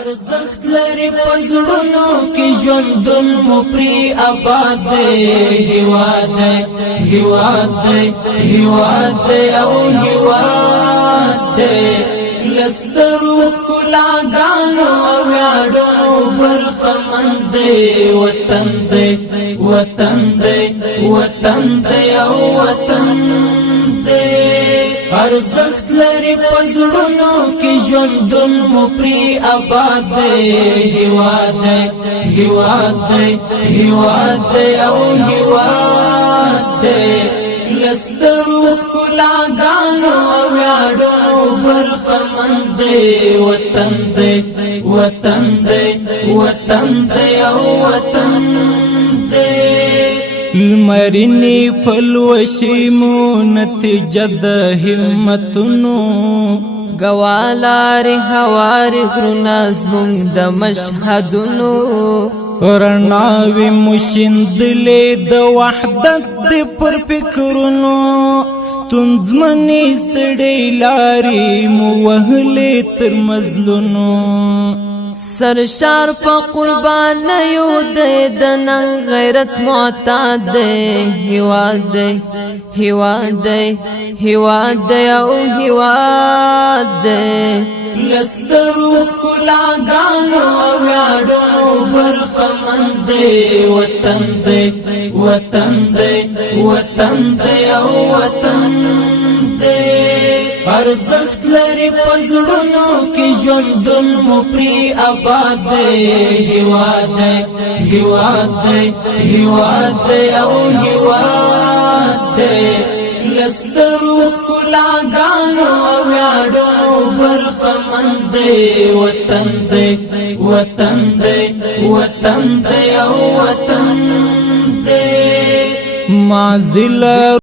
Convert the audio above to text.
ارزخت لري پزړونو کې ژوندون مو پری آباد دی هیواد دی هیواد دی هیواد دی او هیواد دی لسترو کلاګانو ویاړو برخمند دی وطن دی وطن دی وطن دی او وطن دی ارزخت لري پزړونو کې ژوندون مو پری آباد دی هیواد دی هیواد دی هیواد دی او هیواد دی لسترو کلاګانو ویاړو برخمند دی وطن دی وطن دی وطن دی او وطن دی المرنی پلوشیمو نتیجه د همتونو گوالار هوار غرنا زمون د مشهدونو رڼاوي مشندلې د وحدت د پر فکرونو ستونزمنې ستړې لارې مو وهلې تر مزلونو سرشار په قربان یو د نن غیرت معتاد دی هیواد دی هیواد دی هیواد دی او هیواد دی لسترو کلاګانو ویاړو برخمند دی وطن دی وطن دی وطن دی او وطن دی ارزخت لري پزړونو کې ژوندون مو پری آباد دی هیواد دی هیواد دی هیواد دی او هیواد دی لسترو کلاګانو ویاړو برخمند دی وطن دی وطن دی وطن دی او وطن دی معزل